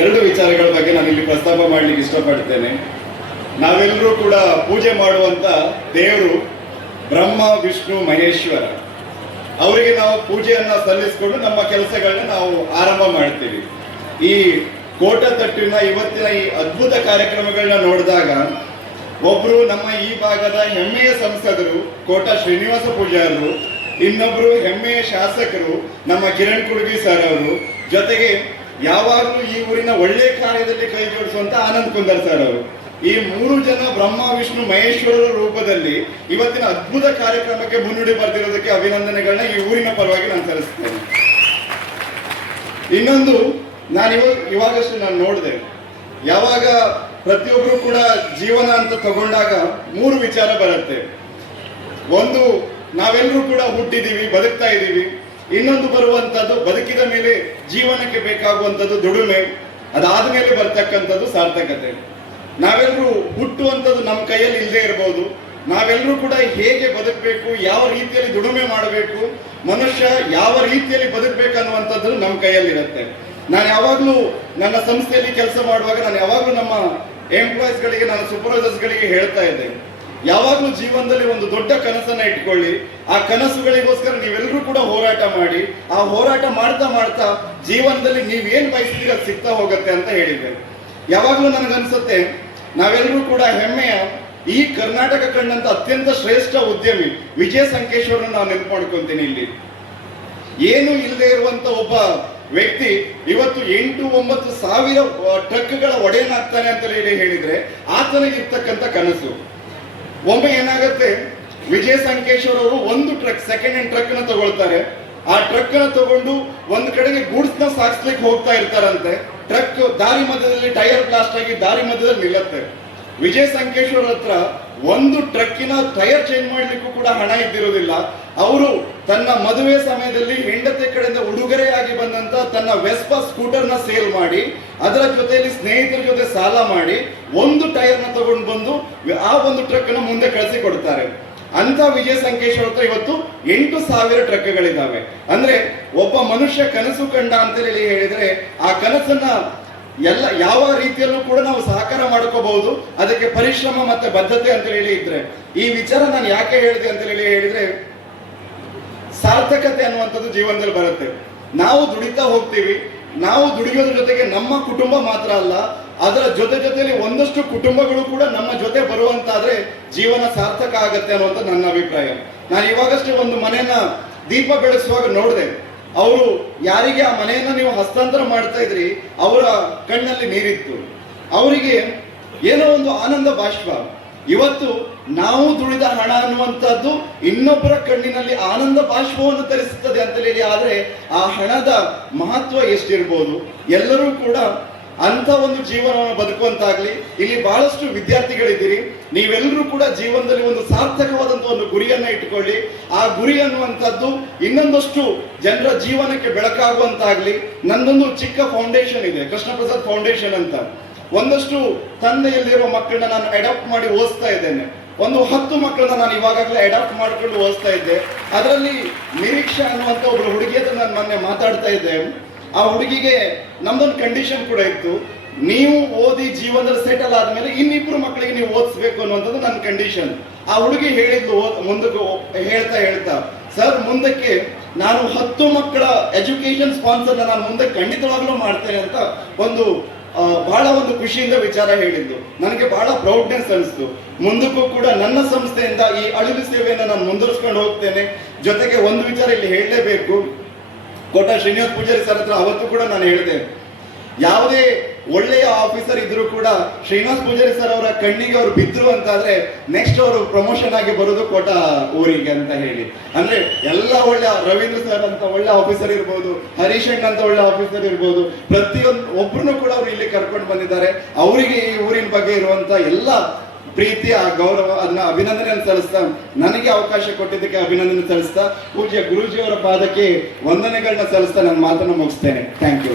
ಎರಡು ವಿಚಾರಗಳ ಬಗ್ಗೆ ನಾನು ಇಲ್ಲಿ ಪ್ರಸ್ತಾಪ ಮಾಡಲಿಕ್ಕೆ ಇಷ್ಟಪಡ್ತೇನೆ. ನಾವೆಲ್ಲರೂ ಕೂಡ ಪೂಜೆ ಮಾಡುವಂತ ದೇವರು ಬ್ರಹ್ಮ ವಿಷ್ಣು ಮಹೇಶ್ವರ. ಅವರಿಗೆ ನಾವು ಪೂಜೆಯನ್ನ ಸಲ್ಲಿಸಿಕೊಂಡು ನಮ್ಮ ಕೆಲಸಗಳನ್ನ ನಾವು ಆರಂಭ ಮಾಡ್ತೀವಿ. ಈ ಕೋಟತಟ್ಟಿನ ಇವತ್ತಿನ ಈ ಅದ್ಭುತ ಕಾರ್ಯಕ್ರಮಗಳನ್ನ ನೋಡಿದಾಗ ಒಬ್ರು ನಮ್ಮ ಈ ಭಾಗದ ಹೆಮ್ಮೆಯ ಸಂಸದರು ಕೋಟ ಶ್ರೀನಿವಾಸ ಪೂಜಾರರು, ಇನ್ನೊಬ್ರು ಹೆಮ್ಮೆಯ ಶಾಸಕರು ನಮ್ಮ ಕಿರಣ್ ಕುಡುಗಿ ಸರ್ ಅವರು, ಜೊತೆಗೆ ಯಾವಾಗಲೂ ಈ ಊರಿನ ಒಳ್ಳೆ ಕಾರ್ಯದಲ್ಲಿ ಕೈ ಜೋಡಿಸುವಂತ ಆನಂದ್ ಕುಂದರ್ ಸರ್ ಅವರು. ಈ ಮೂರು ಜನ ಬ್ರಹ್ಮ ವಿಷ್ಣು ಮಹೇಶ್ವರರ ರೂಪದಲ್ಲಿ ಇವತ್ತಿನ ಅದ್ಭುತ ಕಾರ್ಯಕ್ರಮಕ್ಕೆ ಮುನ್ನುಡಿ ಬರೆದಿರೋದಕ್ಕೆ ಅಭಿನಂದನೆಗಳನ್ನ ಈ ಊರಿನ ಪರವಾಗಿ ನಾನು ಸಲ್ಲಿಸ್ತೇನೆ. ಇನ್ನೊಂದು, ಇವಾಗಷ್ಟು ನಾನು ನೋಡಿದೆ, ಯಾವಾಗ ಪ್ರತಿಯೊಬ್ಬರು ಕೂಡ ಜೀವನ ಅಂತ ತಗೊಂಡಾಗ ಮೂರು ವಿಚಾರ ಬರುತ್ತೆ. ಒಂದು, ನಾವೆಲ್ಲರೂ ಕೂಡ ಹುಟ್ಟಿದೀವಿ, ಬದುಕ್ತಾ ಇದ್ದೀವಿ. ಇನ್ನೊಂದು ಬರುವಂತದ್ದು, ಬದುಕಿದ ಮೇಲೆ ಜೀವನಕ್ಕೆ ಬೇಕಾಗುವಂಥದ್ದು ದುಡಿಮೆ, ಅದಾದ ಮೇಲೆ ಬರ್ತಕ್ಕಂಥದ್ದು ಸಾರ್ಥಕತೆ. ನಾವೆಲ್ಲರೂ ಹುಟ್ಟುವಂಥದ್ದು ನಮ್ಮ ಕೈಯಲ್ಲಿ ಇಲ್ಲದೆ ಇರಬಹುದು. ನಾವೆಲ್ಲರೂ ಕೂಡ ಹೇಗೆ ಬದುಕಬೇಕು, ಯಾವ ರೀತಿಯಲ್ಲಿ ದುಡಿಮೆ ಮಾಡಬೇಕು, ಮನುಷ್ಯ ಯಾವ ರೀತಿಯಲ್ಲಿ ಬದುಕಬೇಕು ಅನ್ನುವಂಥದ್ದು ನಮ್ಮ ಕೈಯಲ್ಲಿರುತ್ತೆ. ನಾನು ಯಾವಾಗಲೂ ನನ್ನ ಸಂಸ್ಥೆಯಲ್ಲಿ ಕೆಲಸ ಮಾಡುವಾಗ ನಾನು ಯಾವಾಗಲೂ ನಮ್ಮ ಎಂಪ್ಲಾಯೀಸ್ಗಳಿಗೆ, ನಾನು ಸೂಪರ್ವೈಸರ್ಸ್ಗಳಿಗೆ ಹೇಳ್ತಾ ಇದ್ದೆ, ಯಾವಾಗಲೂ ಜೀವನದಲ್ಲಿ ಒಂದು ದೊಡ್ಡ ಕನಸನ್ನ ಇಟ್ಕೊಳ್ಳಿ. ಆ ಕನಸುಗಳಿಗೋಸ್ಕರ ನೀವೆಲ್ಲರೂ ಕೂಡ ಹೋರಾಟ ಮಾಡಿ. ಆ ಹೋರಾಟ ಮಾಡ್ತಾ ಮಾಡ್ತಾ ಜೀವನದಲ್ಲಿ ನೀವೇನ್ ಬಯಸ್ತೀರ ಅದು ಸಿಗ್ತಾ ಹೋಗುತ್ತೆ ಅಂತ ಹೇಳಿದ್ದೆ. ಯಾವಾಗಲೂ ನನಗನ್ಸುತ್ತೆ, ನಾವೆಲ್ಲರೂ ಕೂಡ ಹೆಮ್ಮೆಯ ಈ ಕರ್ನಾಟಕ ಕಂಡಂತ ಅತ್ಯಂತ ಶ್ರೇಷ್ಠ ಉದ್ಯಮಿ ವಿಜಯ ಸಂಕೇಶ್ವರನ ನಾವು ನೆನಪು ಮಾಡ್ಕೊಂತೀನಿ. ಇಲ್ಲಿ ಏನು ಇಲ್ಲದೆ ಇರುವಂತ ಒಬ್ಬ ವ್ಯಕ್ತಿ ಇವತ್ತು 8-9 ಸಾವಿರ ಟ್ರಕ್ಗಳ ಒಡೆಯನಾಗ್ತಾನೆ ಅಂತ ಹೇಳಿದ್ರೆ ಆತನಿಗಿರ್ತಕ್ಕಂಥ ಕನಸು. ಒಮ್ಮೆ ಏನಾಗುತ್ತೆ, ವಿಜಯ ಸಂಕೇಶ್ವರ್ ಅವರು ಒಂದು ಟ್ರಕ್, ಸೆಕೆಂಡ್ ಹ್ಯಾಂಡ್ ಟ್ರಕ್ ನ ತಗೊಳ್ತಾರೆ. ಆ ಟ್ರಕ್ ನ ತಗೊಂಡು ಒಂದು ಕಡೆಗೆ ಗೂಡ್ಸ್ ನ ಸಾಗಿಸ್ಲಿಕ್ಕೆ ಹೋಗ್ತಾ ಇರ್ತಾರಂತೆ. ಟ್ರಕ್ ದಾರಿ ಮಧ್ಯದಲ್ಲಿ ಟೈರ್ ಬ್ಲಾಸ್ಟ್ ಆಗಿ ದಾರಿ ಮಧ್ಯದಲ್ಲಿ ನಿಲ್ಲತ್ತೆ. ವಿಜಯ ಸಂಕೇಶ್ವರ್ ಹತ್ರ ಒಂದು ಟ್ರಕ್ಕಿನ ಟೈರ್ ಚೇಂಜ್ ಮಾಡ್ಲಿಕ್ಕೂ ಕೂಡ ಹಣ ಇದ್ದಿರೋದಿಲ್ಲ. ಅವರು ತನ್ನ ಮದುವೆ ಸಮಯದಲ್ಲಿ ಹೆಂಡತಿ ಕಡೆಯಿಂದ ಉಡುಗೊರೆಯಾಗಿ ಬಂದಂತ ತನ್ನ ವೆಸ್ಪಾ ಸ್ಕೂಟರ್ ನ ಸೇಲ್ ಮಾಡಿ, ಅದರ ಜೊತೆಯಲ್ಲಿ ಸ್ನೇಹಿತರ ಜೊತೆ ಸಾಲ ಮಾಡಿ ಒಂದು ಟೈರ್ ನ ತಗೊಂಡು ಬಂದು ಆ ಒಂದು ಟ್ರಕ್ ನ ಮುಂದೆ ಕಳಿಸಿ ಕೊಡ್ತಾರೆ. ಅಂತ ವಿಜಯ ಸಂಕೇಶ್ವರ ಹತ್ರ ಇವತ್ತು 8,000 ಟ್ರಕ್ಗಳಿದ್ದಾವೆ. ಅಂದ್ರೆ ಒಬ್ಬ ಮನುಷ್ಯ ಕನಸು ಕಂಡ ಅಂತ ಹೇಳಿದ್ರೆ ಆ ಕನಸನ್ನ ಯಾವ ರೀತಿಯಲ್ಲೂ ಕೂಡ ನಾವು ಸಹಕಾರ ಮಾಡ್ಕೋಬಹುದು. ಅದಕ್ಕೆ ಪರಿಶ್ರಮ ಮತ್ತೆ ಬದ್ಧತೆ ಅಂತ ಇದ್ರೆ, ಈ ವಿಚಾರ ನಾನು ಯಾಕೆ ಹೇಳಿದೆ ಅಂತ ಹೇಳಿದ್ರೆ, ಸಾರ್ಥಕತೆ ಅನ್ನುವಂಥದ್ದು ಜೀವನದಲ್ಲಿ ಬರುತ್ತೆ. ನಾವು ದುಡಿತಾ ಹೋಗ್ತೀವಿ. ನಾವು ದುಡಿಯೋದ್ರ ಜೊತೆಗೆ ನಮ್ಮ ಕುಟುಂಬ ಮಾತ್ರ ಅಲ್ಲ, ಅದರ ಜೊತೆಯಲ್ಲಿ ಒಂದಷ್ಟು ಕುಟುಂಬಗಳು ಕೂಡ ನಮ್ಮ ಜೊತೆ ಬರುವಂತಾದ್ರೆ ಜೀವನ ಸಾರ್ಥಕ ಆಗತ್ತೆ ಅನ್ನುವಂಥ ನನ್ನ ಅಭಿಪ್ರಾಯ. ನಾನು ಇವಾಗಷ್ಟೇ ಒಂದು ಮನೆಯನ್ನ ದೀಪ ಬೆಳೆಸುವಾಗ ನೋಡಿದೆ. ಅವರು ಯಾರಿಗೆ ಆ ಮನೆಯನ್ನ ನೀವು ಹಸ್ತಾಂತರ ಮಾಡ್ತಾ ಇದ್ರಿ, ಅವರ ಕಣ್ಣಲ್ಲಿ ನೀರಿತ್ತು. ಅವರಿಗೆ ಏನೋ ಒಂದು ಆನಂದ ಬಾಷ್ಪ. ಇವತ್ತು ನಾವು ದುಡಿದ ಹಣ ಅನ್ನುವಂಥದ್ದು ಇನ್ನೊಬ್ಬರ ಕಣ್ಣಿನಲ್ಲಿ ಆನಂದ ಬಾಷ್ಪವನ್ನು ತರಿಸುತ್ತದೆ ಅಂತ ಹೇಳಿ. ಆದ್ರೆ ಆ ಹಣದ ಮಹತ್ವ ಎಷ್ಟಿರ್ಬೋದು. ಎಲ್ಲರೂ ಕೂಡ ಅಂತ ಒಂದು ಜೀವನವನ್ನು ಬದುಕುವಂತಾಗ್ಲಿ. ಇಲ್ಲಿ ಬಹಳಷ್ಟು ವಿದ್ಯಾರ್ಥಿಗಳಿದ್ದೀರಿ, ನೀವೆಲ್ಲರೂ ಕೂಡ ಜೀವನದಲ್ಲಿ ಒಂದು ಸಾರ್ಥಕವಾದಂತ ಒಂದು ಗುರಿಯನ್ನ ಇಟ್ಕೊಳ್ಳಿ. ಆ ಗುರಿ ಅನ್ನುವಂಥದ್ದು ಇನ್ನೊಂದಷ್ಟು ಜನರ ಜೀವನಕ್ಕೆ ಬೆಳಕಾಗುವಂತಾಗ್ಲಿ. ನಂದೊಂದು ಚಿಕ್ಕ ಫೌಂಡೇಶನ್ ಇದೆ, ಕೃಷ್ಣ ಪ್ರಸಾದ್ ಫೌಂಡೇಶನ್ ಅಂತ. ಒಂದಷ್ಟು ತಂದೆಯಲ್ಲಿರೋ ಮಕ್ಕಳನ್ನ ನಾನು ಅಡಾಪ್ಟ್ ಮಾಡಿ ಓದಿಸ್ತಾ ಇದ್ದೇನೆ. ಒಂದು 10 ಮಕ್ಕಳನ್ನ ನಾನು ಇವಾಗಲೇ ಅಡಾಪ್ಟ್ ಮಾಡ್ಕೊಂಡು ಓದಿಸ್ತಾ ಇದ್ದೆ. ಅದರಲ್ಲಿ ನಿರೀಕ್ಷಾ ಅನ್ನುವಂಥ ಒಬ್ರು ಹುಡುಗಿ ಹತ್ರ ನಾನು ಮೊನ್ನೆ ಮಾತಾಡ್ತಾ ಇದ್ದೆ. ಆ ಹುಡುಗಿಗೆ ನಮ್ದೊಂದು ಕಂಡೀಷನ್ ಕೂಡ ಇತ್ತು, ನೀವು ಓದಿ ಜೀವನದಲ್ಲಿ ಸೆಟಲ್ ಆದ್ಮೇಲೆ ಇನ್ನಿಬ್ರು ಮಕ್ಕಳಿಗೆ ನೀವು ಓದಿಸ್ಬೇಕು ಅನ್ನುವಂಥದ್ದು ನನ್ನ ಕಂಡೀಷನ್. ಆ ಹುಡುಗಿ ಹೇಳಿದ್ಲು ಮುಂದಕ್ಕೆ ಹೇಳ್ತಾ, ಸರ್ ಮುಂದಕ್ಕೆ ನಾನು 10 ಮಕ್ಕಳ ಎಜುಕೇಶನ್ ಸ್ಪಾನ್ಸರ್ನ ನಾನು ಮುಂದೆ ಖಂಡಿತವಾಗ್ಲೂ ಮಾಡ್ತೇನೆ ಅಂತ ಒಂದು ಬಹಳ ಒಂದು ಖುಷಿಯಿಂದ ವಿಚಾರ ಹೇಳಿದ್ದು. ನನಗೆ ಬಹಳ ಪ್ರೌಡ್ನೆಸ್ ಅನಿಸ್ತು. ಮುಂದಕ್ಕೂ ಕೂಡ ನನ್ನ ಸಂಸ್ಥೆಯಿಂದ ಈ ಅಳಿಲು ಸೇವೆಯನ್ನು ನಾನು ಮುಂದುವರಿಸ್ಕೊಂಡು ಹೋಗ್ತೇನೆ. ಜೊತೆಗೆ ಒಂದು ವಿಚಾರ ಇಲ್ಲಿ ಹೇಳಲೇಬೇಕು, ಕೋಟ ಶ್ರೀನಿವಾಸ ಪೂಜಾರಿ ಸರ್ ಹತ್ರ ಅವತ್ತು ಕೂಡ ನಾನು ಹೇಳಿದೆ, ಯಾವುದೇ ಒಳ್ಳೆಯ ಆಫೀಸರ್ ಇದ್ರು ಕೂಡ ಶ್ರೀನಿವಾಸ ಪೂಜಾರಿ ಸರ್ ಅವರ ಕಣ್ಣಿಗೆ ಅವರು ಬಿದ್ರು ಅಂತಾದ್ರೆ ನೆಕ್ಸ್ಟ್ ಅವರು ಪ್ರಮೋಷನ್ ಆಗಿ ಬರೋದು ಕೋಟ ಊರಿಗೆ ಅಂತ ಹೇಳಿ. ಅಂದ್ರೆ ಎಲ್ಲ ಒಳ್ಳೆ ರವೀಂದ್ರ ಸರ್ ಅಂತ ಒಳ್ಳೆ ಆಫೀಸರ್ ಇರ್ಬೋದು, ಹರೀಶ್ ಅಂತ ಒಳ್ಳೆ ಆಫೀಸರ್ ಇರ್ಬೋದು, ಒಬ್ಬರನ್ನು ಕೂಡ ಅವರು ಇಲ್ಲಿ ಕರ್ಕೊಂಡು ಬಂದಿದ್ದಾರೆ. ಅವರಿಗೆ ಈ ಊರಿನ ಬಗ್ಗೆ ಇರುವಂತ ಎಲ್ಲ ಪ್ರೀತಿ, ಆ ಗೌರವ, ಅದನ್ನ ಅಭಿನಂದನೆ ಸಲ್ಲಿಸ್ತಾ, ನನಗೆ ಅವಕಾಶ ಕೊಟ್ಟಿದ್ದಕ್ಕೆ ಅಭಿನಂದನೆ ಸಲ್ಲಿಸ್ತಾ, ಪೂಜ್ಯ ಗುರೂಜಿಯವರ ಪಾದಕ್ಕೆ ವಂದನೆಗಳನ್ನ ಸಲ್ಲಿಸ್ತಾ ನನ್ನ ಮಾತನ್ನು ಮುಗಿಸ್ತೇನೆ. Thank you.